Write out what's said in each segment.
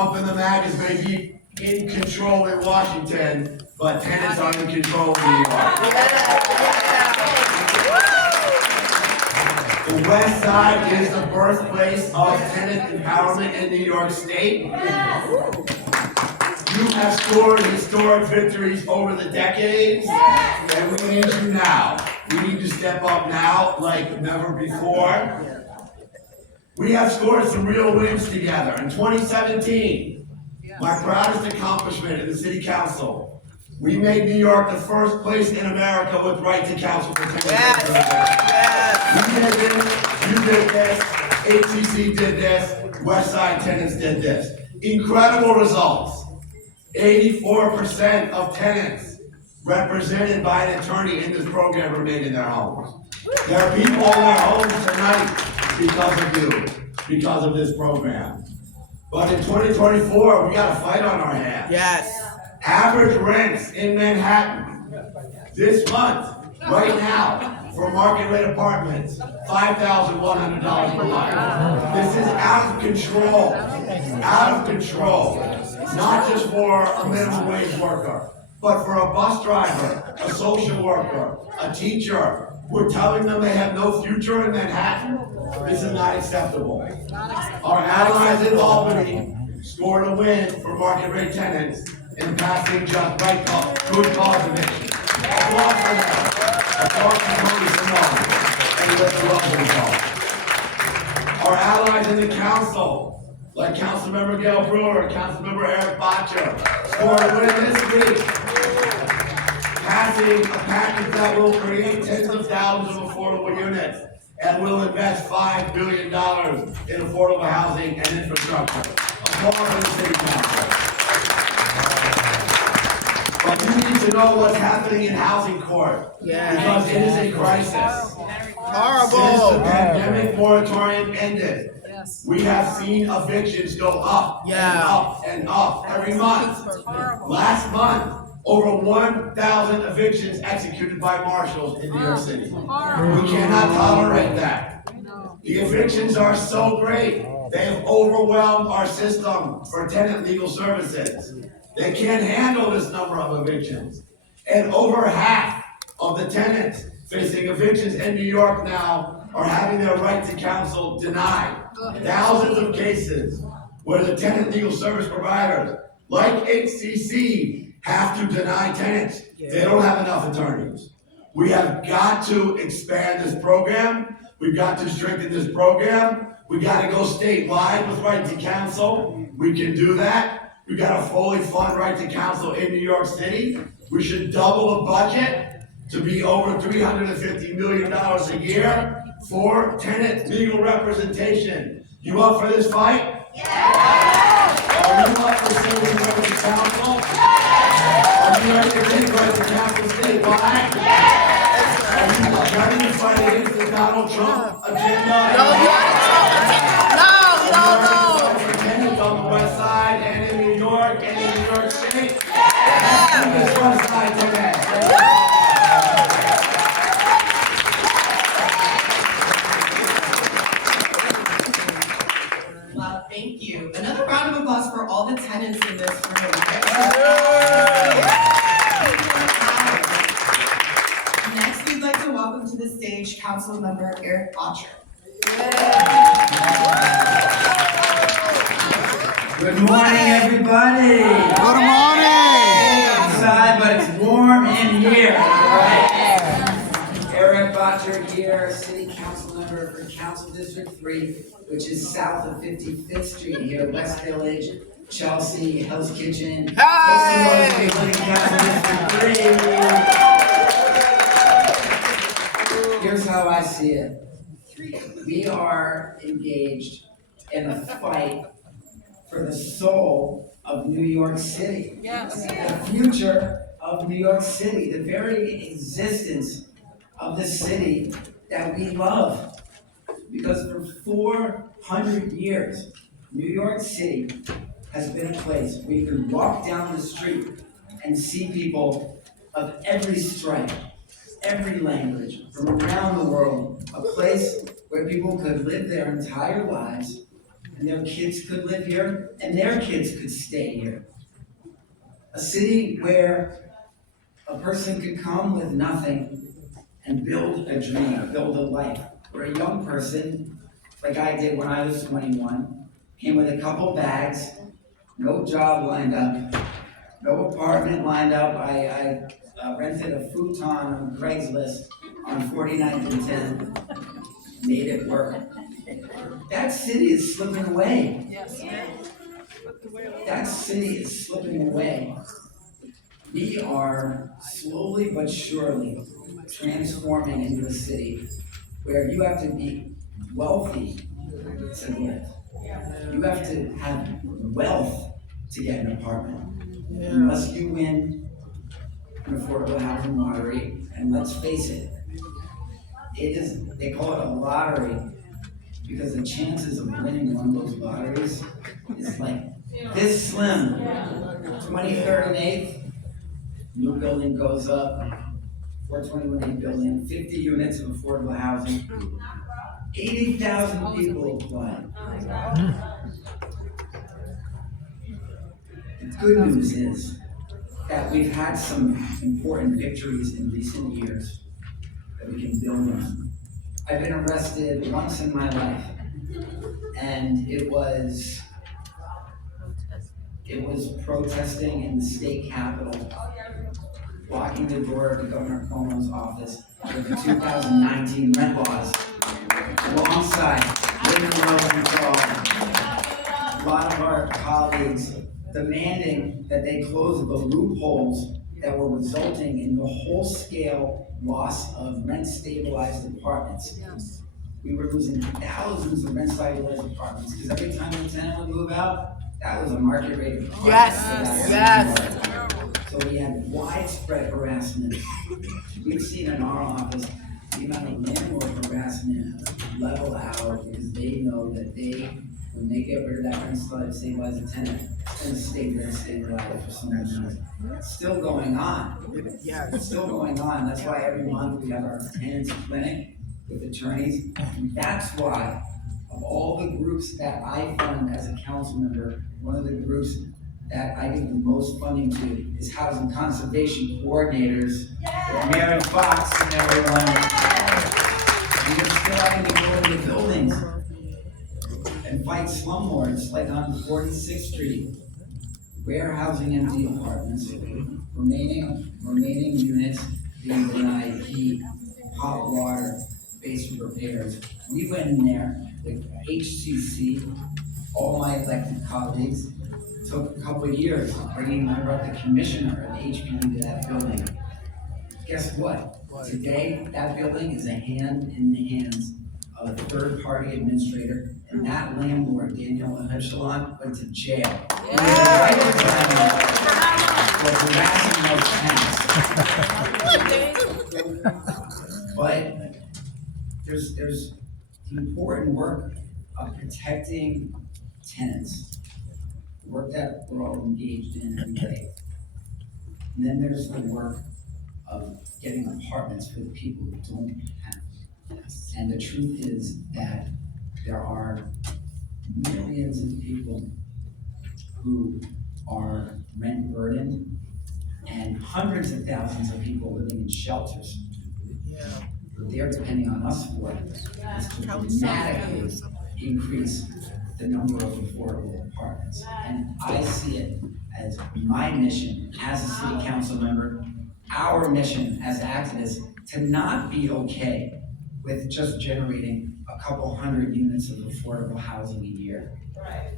Trump and the MAGAs may be in control in Washington, but tenants are in control in New York. The West Side is the birthplace of tenant empowerment in New York State. You have scored historic victories over the decades, and we need you now. We need to step up now like never before. We have scored some real wins together. In 2017, my proudest accomplishment in the City Council, we made New York the first place in America with right to counsel for tenants. We did this, you did this, HCC did this, West Side tenants did this. Incredible results. 84% of tenants represented by an attorney in this program remain in their homes. There are people in their homes tonight because of you, because of this program. But in 2024, we got a fight on our hands. Yes. Average rents in Manhattan this month, right now, for market rate apartments, $5,100 per month. This is out of control, out of control. Not just for a minimum wage worker, but for a bus driver, a social worker, a teacher. We're telling them they have no future in Manhattan. This is not acceptable. Our allies in Albany scored a win for market rate tenants in passing just right good cause eviction. Applause for them. Applause for Tony Simone and Rick Rosenthal. Our allies in the council, like Councilmember Gail Brewer, Councilmember Eric Botcher, scored a win this week, passing a package that will create tens of thousands of affordable units and will invest $5 billion in affordable housing and infrastructure. Applause for the City Council. But you need to know what's happening in housing court, because it is a crisis. Horrible. Since the pandemic moratorium ended, we have seen evictions go up and up and up every month. Last month, over 1,000 evictions executed by marshals in New York City. We cannot tolerate that. The evictions are so great. They have overwhelmed our system for tenant legal services. They can't handle this number of evictions. And over half of the tenants facing evictions in New York now are having their right to counsel denied. Thousands of cases where the tenant legal service providers, like HCC, have to deny tenants. They don't have enough attorneys. We have got to expand this program. We've got to strengthen this program. We've got to go statewide with right to counsel. We can do that. We've got to fully fund right to counsel in New York City. We should double the budget to be over $350 million a year for tenant legal representation. You up for this fight? Yeah! Are you up for serving right to counsel? Yeah! Are you ready to take right to counsel statewide? Yeah! Are you ready to fight against the Donald Trump agenda? No! For tenants on the West Side and in New York and in New York State? Yeah! This West Side today. Thank you. Another round of applause for all the tenants in this room. Next, we'd like to welcome to the stage Councilmember Eric Botcher. Good morning, everybody. Good morning. Outside, but it's warm in here. Right? Eric Botcher here, City Council member for Council District 3, which is south of 55th Street here, West Village, Chelsea, Hell's Kitchen. Hey! Council District 3. Here's how I see it. We are engaged in a fight for the soul of New York City. Yes. The future of New York City, the very existence of the city that we love. Because for 400 years, New York City has been a place where you can walk down the street and see people of every stripe, every language, from around the world. A place where people could live their entire lives and their kids could live here, and their kids could stay here. A city where a person could come with nothing and build a dream, build a life. Where a young person, like I did when I was 21, came with a couple bags, no job lined up, no apartment lined up. I rented a futon on Craigslist on 49th and 10th, made it work. That city is slipping away. Yes. That city is slipping away. We are slowly but surely transforming into a city where you have to be wealthy to live. You have to have wealth to get an apartment. Unless you win an affordable housing lottery, and let's face it, they call it a lottery because the chances of winning one of those lotteries is like this slim. 23rd and 8th, new building goes up, 421A building, 50 units of affordable housing, 80,000 people apply. The good news is that we've had some important victories in recent years that we can build on. I've been arrested once in my life, and it was protesting in the state capitol, blocking the door of the Governor Cuomo's office with the 2019 rent laws, alongside Linda Rosenthal, a lot of our colleagues demanding that they close the loopholes that were resulting in the whole-scale loss of rent-stabilized apartments. Yes. We were losing thousands of rent-stabilized apartments because every time a tenant would move out, that was a market rate of apartment. Yes. So we had widespread harassment. We've seen in our office the amount of landlord harassment level out because they know that when they get rid of that rent-stabilized tenant, it's going to stay rent-stabilized for some reason. It's still going on. It's still going on. That's why every month we have our tenants clinic with attorneys. And that's why, of all the groups that I fund as a council member, one of the groups that I give the most funding to is housing conservation coordinators, with Mary Fox and everyone. And we're still having to go into buildings and fight slumlords, like on 46th Street, warehousing empty apartments, remaining units being denied heat, hot water, basement repairs. We went in there with HCC, all my elected colleagues. It took a couple of years bringing the commissioner of HPD to that building. Guess what? Today, that building is a hand in the hands of a third-party administrator, and that landlord, Daniel Echelon, went to jail. He was right for harassing those tenants. But there's the important work of protecting tenants, work that we're all engaged in every day. And then there's the work of getting apartments for the people who don't have. And the truth is that there are millions of people who are rent burdened and hundreds of thousands of people living in shelters. What they're depending on us for is to dramatically increase the number of affordable apartments. And I see it as my mission as a city council member, our mission as activists, to not be okay with just generating a couple hundred units of affordable housing a year.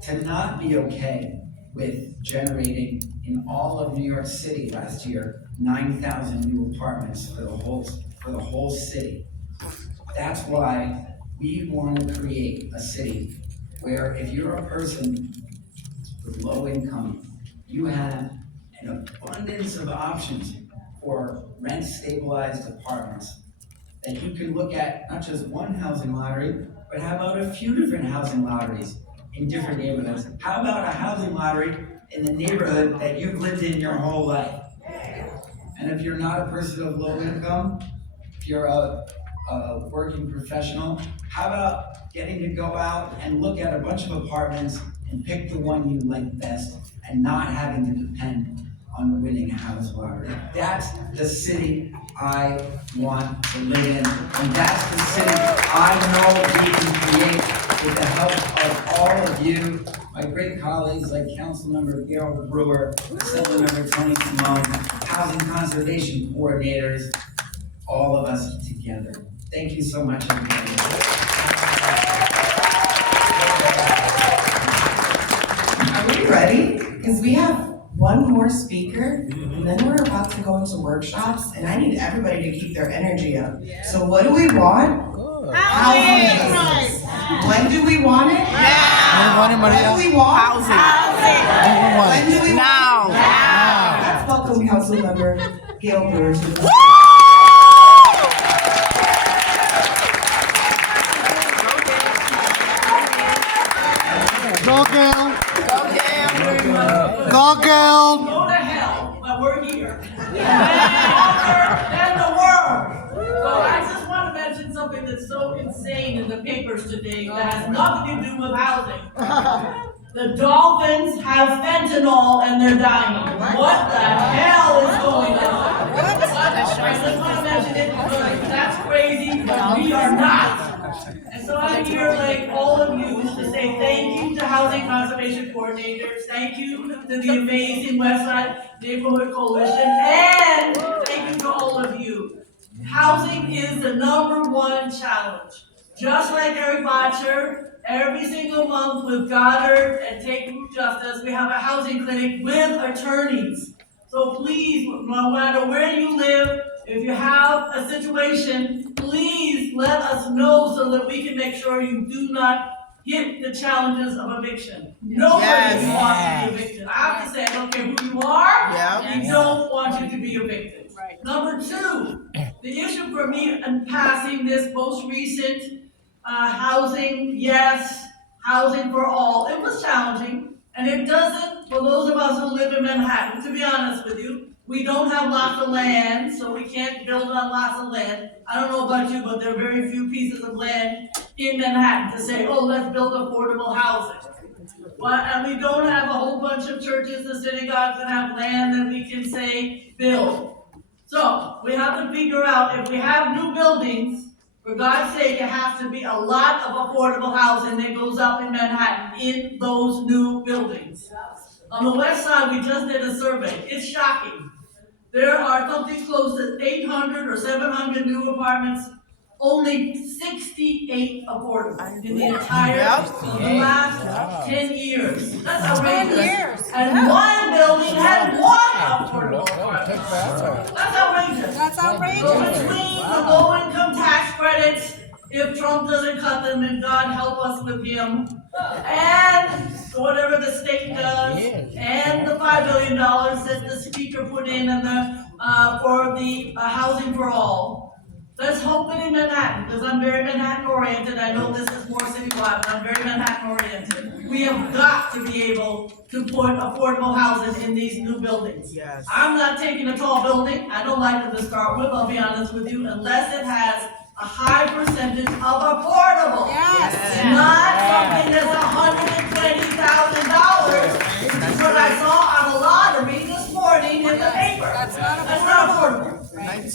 To not be okay with generating in all of New York City last year, 9,000 new apartments for the whole city. That's why we want to create a city where if you're a person with low income, you have an abundance of options for rent stabilized apartments that you can look at not just one housing lottery, but how about a few different housing lotteries in different neighborhoods? How about a housing lottery in the neighborhood that you've lived in your whole life? And if you're not a person of low income, if you're a a working professional, how about getting to go out and look at a bunch of apartments and pick the one you like best and not having to depend on winning a house lottery? That's the city I want to live in, and that's the city I know we can create with the help of all of you, my great colleagues like Councilmember Gail Brewer, Assemblymember Tony Simone, housing conservation coordinators, all of us together. Thank you so much, everybody. Are we ready? Because we have one more speaker, and then we're about to go into workshops, and I need everybody to keep their energy up. So what do we want? Housing. When do we want it? Now. When do we want? Housing. When do we Now. want? Let's welcome Councilmember Gail Brewer to the Go, Gail. Go down. Go, Gail. Go to hell, but we're here. And the world. So I just want to mention something that's so insane in the papers today that has nothing to do with housing. The dolphins have fentanyl and they're dying. What the hell is going on? I just want to mention it because that's crazy, but we are not. And so I'm here, like all of you, to say thank you to Housing Conservation Coordinators, thank you to the amazing Westside Neighborhood Coalition, and thank you to all of you. Housing is the #1 challenge. Just like Eric Botcher, every single month with Goddard and Take Root Justice, we have a housing clinic with attorneys. So please, no matter where you live, if you have a situation, please let us know so that we can make sure you do not hit the challenges of eviction. Nobody wants to be evicted. I have to say, I don't care who you are, we don't want you to be evicted. Number 2, the issue for me in passing this most recent housing, yes, housing for all, it was challenging. And it doesn't, for those of us who live in Manhattan, to be honest with you, we don't have lots of land, so we can't build on lots of land. I don't know about you, but there are very few pieces of land in Manhattan to say, oh, let's build affordable housing. Well, and we don't have a whole bunch of churches and synagogues that have land that we can say, build. So, we have to figure out, if we have new buildings, for God's sake, it has to be a lot of affordable housing that goes up in Manhattan in those new buildings. On the west side, we just did a survey. It's shocking. There are something close to 800 or 700 new apartments, only 68 affordable in the entire, the last 10 years. That's outrageous. And one building had 1 affordable apartment. That's outrageous. That's outrageous. So between the low-income tax credits, if Trump doesn't cut them, and God help us with him, and whatever the state does, and the $5 billion that the speaker put in and for the housing for all. Let's hope that in Manhattan, because I'm very Manhattan oriented, I know this is more citywide, but I'm very Manhattan oriented. We have got to be able to put affordable housing in these new buildings. Yes. I'm not taking a tall building, I don't like them to start with, I'll be honest with you, unless it has a high percentage of affordable. Yes. Not something that's $120,000, which is what I saw on a lottery this morning in the paper. That's not affordable.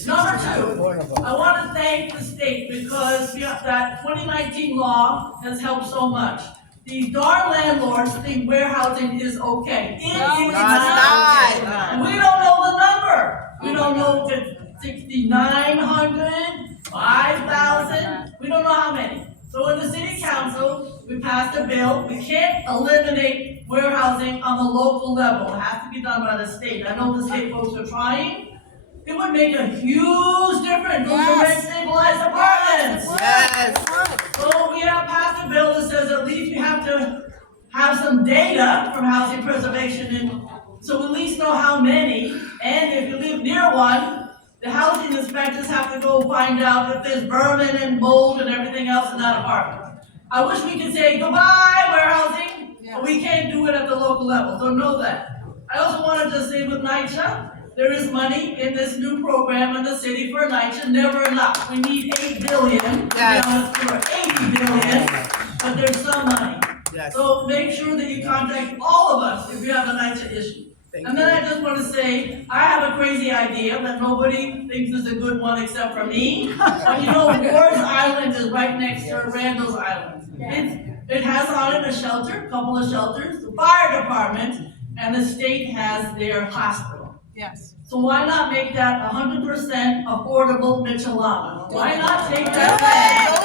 Number 2, I want to thank the state because that 2019 law has helped so much. These darn landlords think warehousing is okay. It is not okay. And we don't know the number. We don't know if it's 6,900, 5,000. We don't know how many. So in the city council, we passed a bill. We can't eliminate warehousing on the local level. It has to be done by the state. I know the state folks are trying. It would make a huge difference. Those are rent stabilized apartments. Yes. So we have passed a bill that says at least we have to have some data from housing preservation, and so at least know how many. And if you live near one, the housing inspectors have to go find out if there's vermin and mold and everything else in that apartment. I wish we could say goodbye warehousing, but we can't do it at the local level. So know that. I also wanted to say with NYCHA, There is money in this new program in the city for nights and never enough. We need 8 billion, to be honest, for 80 billion, but there's some money. So make sure that you contact all of us if you have a NYCHA issue. And then I just want to say, I have a crazy idea that nobody thinks is a good one except for me. But you know, Ward's Island is right next to Randall's Island. It has on it a shelter, a couple of shelters, the fire department, and the state has their hospital. Yes. So why not make that 100% affordable Michelada? Why not take that land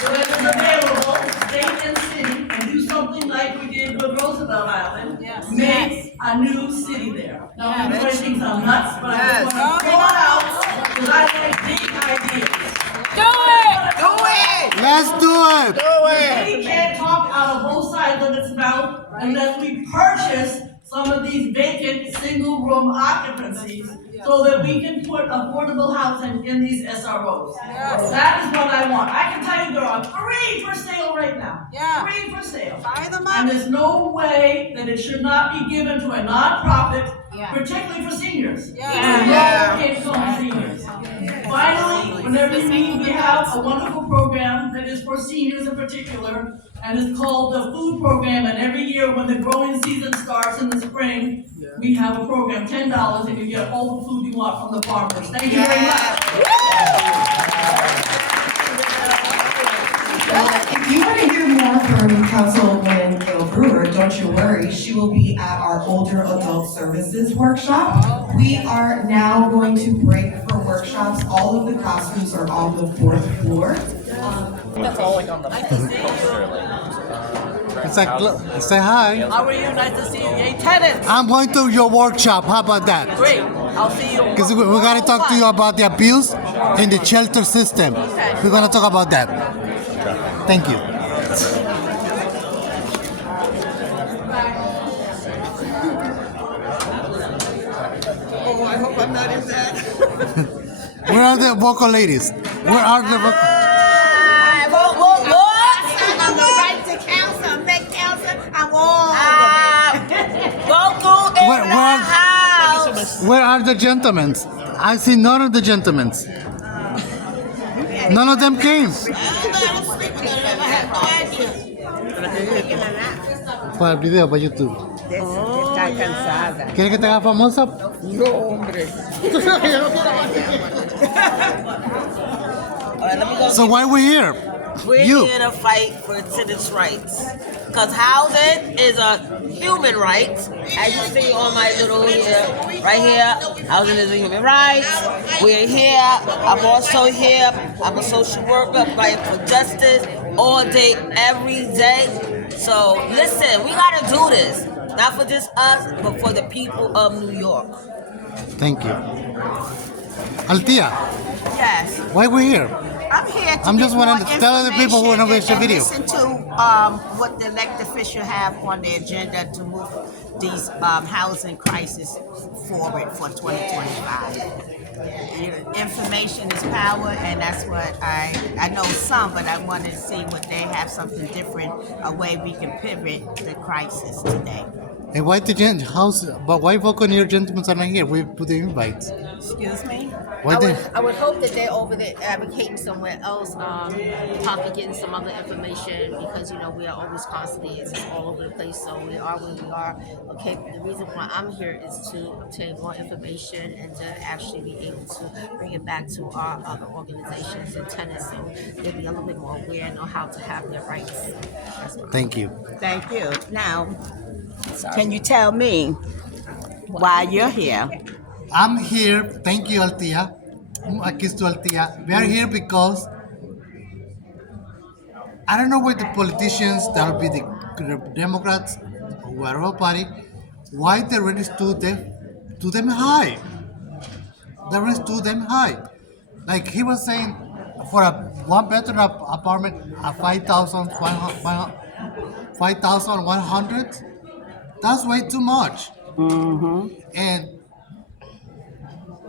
that is available, state and city, and do something like we did with Roosevelt Island? Yes. Make a new city there. Now, everybody thinks I'm nuts, but I just want to throw it out, because I like big ideas. Do it! Let's do it. The city can't talk out of both sides of its mouth unless we purchase some of these vacant single-room occupancies so that we can put affordable housing in these SROs. That is what I want. I can tell you there are 3 for sale right now. Yeah. 3 for sale. Buy them And up. there's no way that it should not be given to a nonprofit, Yeah. particularly for seniors. Yeah. Low-income seniors. Finally, whenever you meet, we have a wonderful program that is for seniors in particular, and it's called the food program. And every year when the growing season starts in the spring, we have a program, $10, and you get all the food you want from the farmers. Thank you very much. Well, if you want to hear more from Councilwoman Gail Brewer, don't you worry, she will be at our older adult services workshop. We are now going to break for workshops. All of the classrooms are on the 4th floor. Say hi. How are you? Nice to see you. Hey, Tenant. I'm going to your workshop. How about that? Great. I'll see you. Because we got to talk to you about the abuse in the shelter system. We're going to talk about that. Thank you. Oh, I hope I'm not in that. Where are the vocal ladies? Where are the vocal? I'm the right to counsel, make counsel. I'm all vocal in Where- the where- house. Where are the gentlemen? I see none of the gentlemen. None of them came. Para el video, para YouTube. Está cansada. ¿Quieres que te haga famosa? No, hombre. So why we here? We're You. here to fight for tenants' rights. Because housing is a human right. As you see on my little here, right here, housing is a human right. We're here. I'm also here. I'm a social worker fighting for justice all day, every day. So listen, we got to do this. Not for just us, but for the people of New York. Thank you. Altia, Yes. why we here? I'm here to I'm just get wanting more to tell the people who wanna watch the information video. and listen to what the elected official have on the agenda to move these housing crisis forward for 2025. Information is power, and that's what I know some, but I want to see what they have something different, a way we can pivot the crisis today. And why the but why vocal your gentlemen are not here? We put the invites. Excuse me? Why they? I would hope that they're over there advocating somewhere else, talking, getting some other information, because we are always constantly, it's just all over the place. So we are where we are. Okay, the reason why I'm here is to obtain more information and to actually be able to bring it back to our other organizations and tenants, so they'll be a little bit more aware and know how to have their rights. Thank you. Thank you. Now, can you tell me why you're here? I'm here. Thank you, Altia. A kiss to Altia. We are here because I don't know why the politicians, that will be the Democrats, or whatever party, why they really stood them high. They really stood them high. Like he was saying, for a one-bedroom apartment, a 5,100. That's way too much. And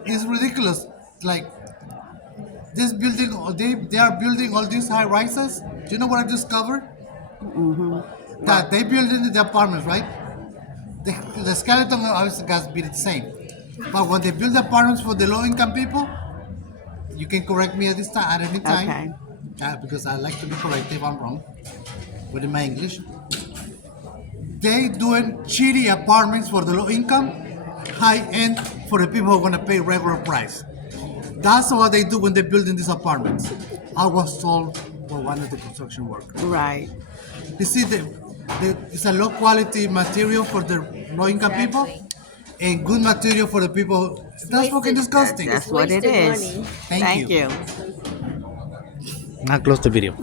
it's ridiculous. Like this building, they are building all these high rises. Do you know what I discovered? That they build in the apartments, right? The skeleton obviously has to be the same. But when they build apartments for the low-income people, you can correct me at this time, at any time, Okay. because I like to be corrected if I'm wrong. But in my English, they doing shitty apartments for the low-income, high-end for the people who are gonna pay regular price. That's what they do when they're building these apartments. I was told by one of the construction workers. Right. You see, it's a low-quality material for the low-income people, and good material for the people. That's fucking disgusting. That's what it wasted is. money. Thank you. you. Now close the video.